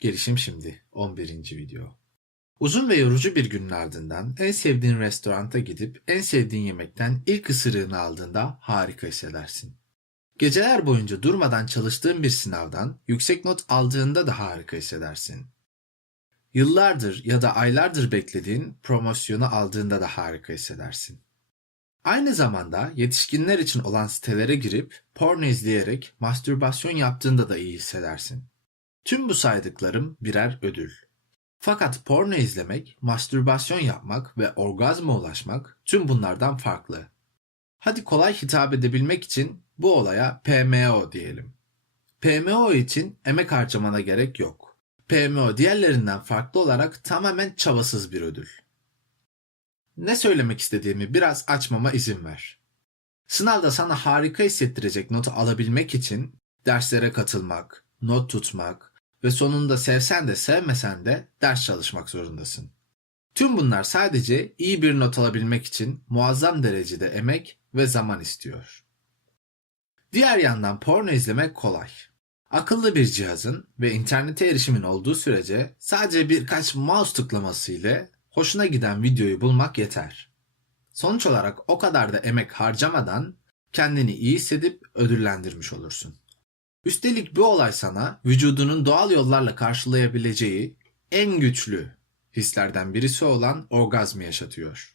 Gelişim şimdi 11. video. Uzun ve yorucu bir günün ardından en sevdiğin restoranta gidip en sevdiğin yemekten ilk ısırığını aldığında harika hissedersin. Geceler boyunca durmadan çalıştığın bir sınavdan yüksek not aldığında da harika hissedersin. Yıllardır ya da aylardır beklediğin promosyonu aldığında da harika hissedersin. Aynı zamanda yetişkinler için olan sitelere girip porno izleyerek mastürbasyon yaptığında da iyi hissedersin. Tüm bu saydıklarım birer ödül. Fakat porno izlemek, mastürbasyon yapmak ve orgazma ulaşmak tüm bunlardan farklı. Hadi kolay hitap edebilmek için bu olaya PMO diyelim. PMO için emek harcamana gerek yok. PMO diğerlerinden farklı olarak tamamen çabasız bir ödül. Ne söylemek istediğimi biraz açmama izin ver. Sınavda sana harika hissettirecek notu alabilmek için derslere katılmak, not tutmak ve sonunda sevsen de sevmesen de ders çalışmak zorundasın. Tüm bunlar sadece iyi bir not alabilmek için muazzam derecede emek ve zaman istiyor. Diğer yandan porno izlemek kolay. Akıllı bir cihazın ve internete erişimin olduğu sürece sadece birkaç mouse tıklaması ile hoşuna giden videoyu bulmak yeter. Sonuç olarak o kadar da emek harcamadan kendini iyi hissedip ödüllendirmiş olursun. Üstelik bu olay sana vücudunun doğal yollarla karşılayabileceği en güçlü hislerden birisi olan orgazmı yaşatıyor.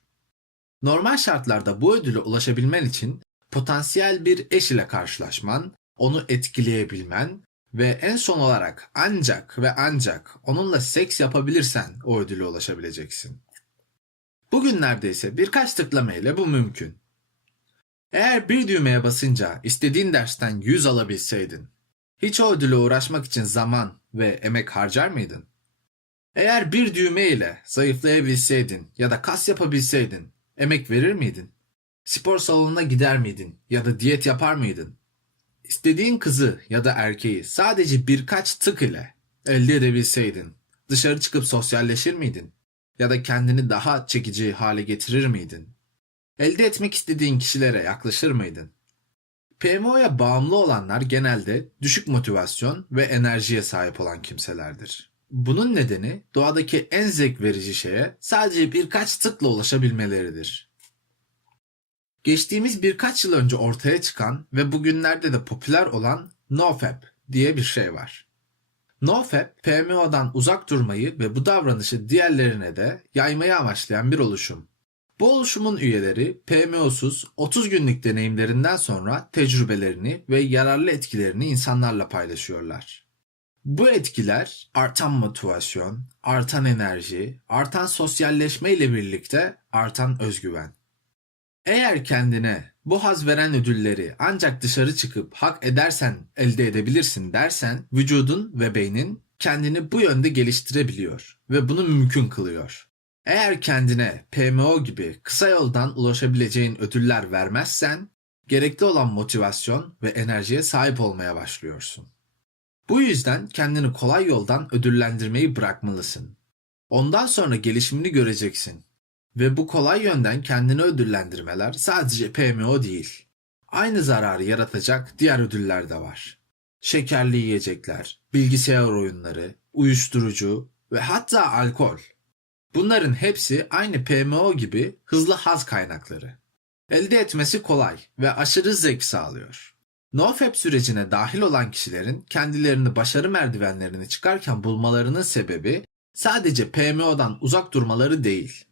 Normal şartlarda bu ödüle ulaşabilmen için potansiyel bir eş ile karşılaşman, onu etkileyebilmen ve en son olarak ancak ve ancak onunla seks yapabilirsen o ödüle ulaşabileceksin. Bugün neredeyse birkaç tıklama ile bu mümkün. Eğer bir düğmeye basınca istediğin dersten 100 alabilseydin, hiç o ödüle uğraşmak için zaman ve emek harcar mıydın? Eğer bir düğme ile zayıflayabilseydin ya da kas yapabilseydin, emek verir miydin? Spor salonuna gider miydin ya da diyet yapar mıydın? İstediğin kızı ya da erkeği sadece birkaç tık ile elde edebilseydin, dışarı çıkıp sosyalleşir miydin? Ya da kendini daha çekici hale getirir miydin? Elde etmek istediğin kişilere yaklaşır mıydın? PMO'ya bağımlı olanlar genelde düşük motivasyon ve enerjiye sahip olan kimselerdir. Bunun nedeni doğadaki en zevk verici şeye sadece birkaç tıkla ulaşabilmeleridir. Geçtiğimiz birkaç yıl önce ortaya çıkan ve bugünlerde de popüler olan NoFap diye bir şey var. NoFap, PMO'dan uzak durmayı ve bu davranışı diğerlerine de yaymayı amaçlayan bir oluşum. Bu oluşumun üyeleri PMO'suz 30 günlük deneyimlerinden sonra tecrübelerini ve yararlı etkilerini insanlarla paylaşıyorlar. Bu etkiler artan motivasyon, artan enerji, artan sosyalleşme ile birlikte artan özgüven. Eğer kendine bu haz veren ödülleri ancak dışarı çıkıp hak edersen elde edebilirsin dersen vücudun ve beynin kendini bu yönde geliştirebiliyor ve bunu mümkün kılıyor. Eğer kendine PMO gibi kısa yoldan ulaşabileceğin ödüller vermezsen gerekli olan motivasyon ve enerjiye sahip olmaya başlıyorsun. Bu yüzden kendini kolay yoldan ödüllendirmeyi bırakmalısın. Ondan sonra gelişimini göreceksin. Ve bu kolay yönden kendini ödüllendirmeler sadece PMO değil. Aynı zararı yaratacak diğer ödüller de var. Şekerli yiyecekler, bilgisayar oyunları, uyuşturucu ve hatta alkol. Bunların hepsi aynı PMO gibi hızlı haz kaynakları. Elde etmesi kolay ve aşırı zevk sağlıyor. NoFap sürecine dahil olan kişilerin kendilerini başarı merdivenlerini çıkarken bulmalarının sebebi sadece PMO'dan uzak durmaları değil.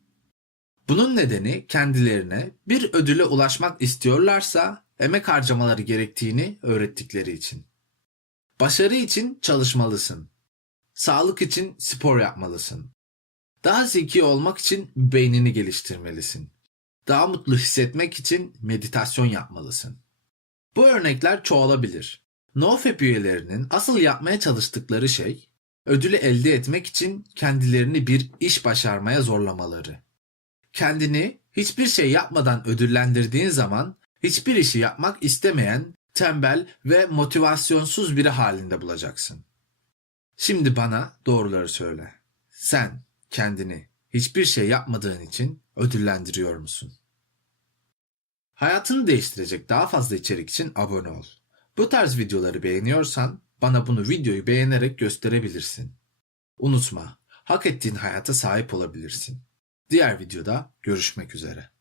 Bunun nedeni kendilerine bir ödüle ulaşmak istiyorlarsa emek harcamaları gerektiğini öğrettikleri için. Başarı için çalışmalısın. Sağlık için spor yapmalısın. Daha zeki olmak için beynini geliştirmelisin. Daha mutlu hissetmek için meditasyon yapmalısın. Bu örnekler çoğalabilir. NoFap üyelerinin asıl yapmaya çalıştıkları şey, ödülü elde etmek için kendilerini bir iş başarmaya zorlamaları. Kendini hiçbir şey yapmadan ödüllendirdiğin zaman hiçbir işi yapmak istemeyen, tembel ve motivasyonsuz biri halinde bulacaksın. Şimdi bana doğruları söyle. Sen kendini hiçbir şey yapmadığın için ödüllendiriyor musun? Hayatını değiştirecek daha fazla içerik için abone ol. Bu tarz videoları beğeniyorsan bana bunu videoyu beğenerek gösterebilirsin. Unutma, hak ettiğin hayata sahip olabilirsin. Diğer videoda görüşmek üzere.